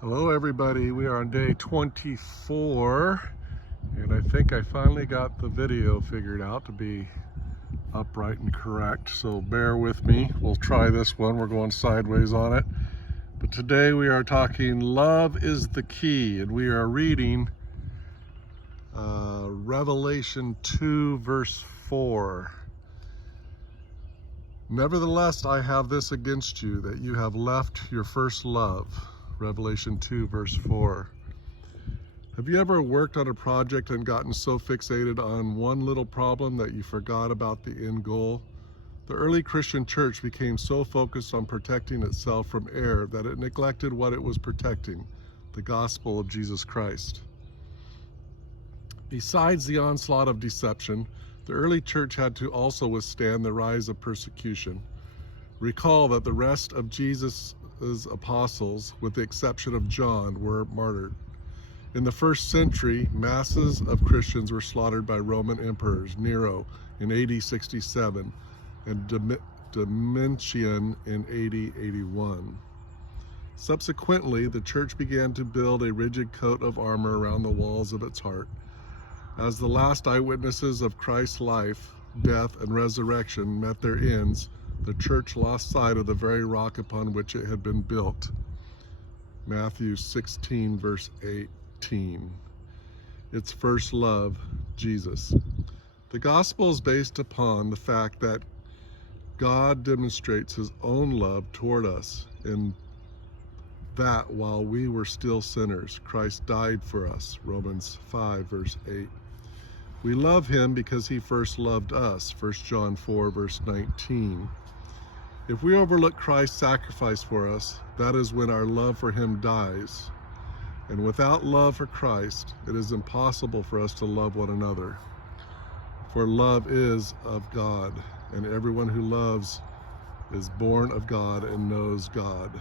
Hello everybody, we are on day 24 and I think I finally got the video figured out to be upright and correct, so bear with me. We'll try this one. We're going sideways on it, but today we are talking love is the key, and we are reading Revelation 2 verse 4. Nevertheless, I have this against you, that you have left your first love. Revelation 2 verse 4. Have you ever worked on a project and gotten so fixated on one little problem that you forgot about the end goal? The early Christian church became so focused on protecting itself from error that it neglected what it was protecting, the gospel of Jesus Christ. Besides the onslaught of deception, the early church had to also withstand the rise of persecution. Recall that the rest of Jesus' apostles, with the exception of John, were martyred. In the first century, masses of Christians were slaughtered by Roman emperors, Nero in AD 67 and Domitian in AD 81. Subsequently, the church began to build a rigid coat of armor around the walls of its heart. As the last eyewitnesses of Christ's life, death, and resurrection met their ends, the church lost sight of the very rock upon which it had been built. Matthew 16 verse 18. Its first love, Jesus. The gospel is based upon the fact that God demonstrates his own love toward us, in that while we were still sinners, Christ died for us. Romans 5 verse 8. We love him because he first loved us. 1 John 4 verse 19. If we overlook Christ's sacrifice for us, that is when our love for him dies. And without love for Christ, it is impossible for us to love one another. For love is of God, and everyone who loves is born of God and knows God.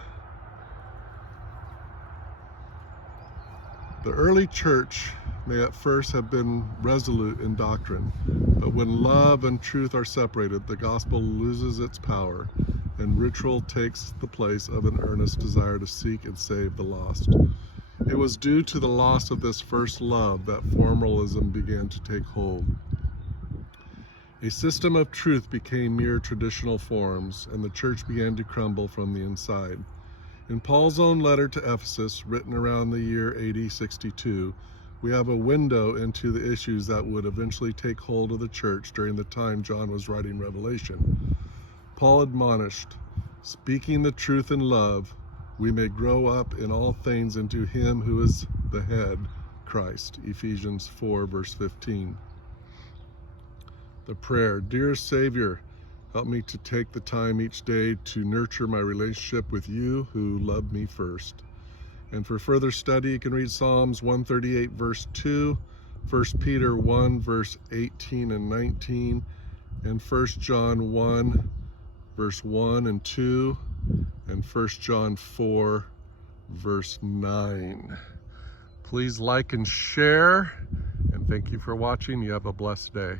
The early church may at first have been resolute in doctrine, but when love and truth are separated, the gospel loses its power, and ritual takes the place of an earnest desire to seek and save the lost. It was due to the loss of this first love that formalism began to take hold. A system of truth became mere traditional forms, and the church began to crumble from the inside. In Paul's own letter to Ephesus, written around the year AD 62, we have a window into the issues that would eventually take hold of the church during the time John was writing Revelation. Paul admonished, speaking the truth in love, we may grow up in all things into him who is the head, Christ. Ephesians 4 verse 15. The prayer, dear Savior, help me to take the time each day to nurture my relationship with you who loved me first. And for further study, you can read Psalms 138 verse 2, 1 Peter 1 verse 18 and 19, and 1 John 1 verse 1 and 2, and 1 John 4 verse 9. Please like and share, and thank you for watching. You have a blessed day.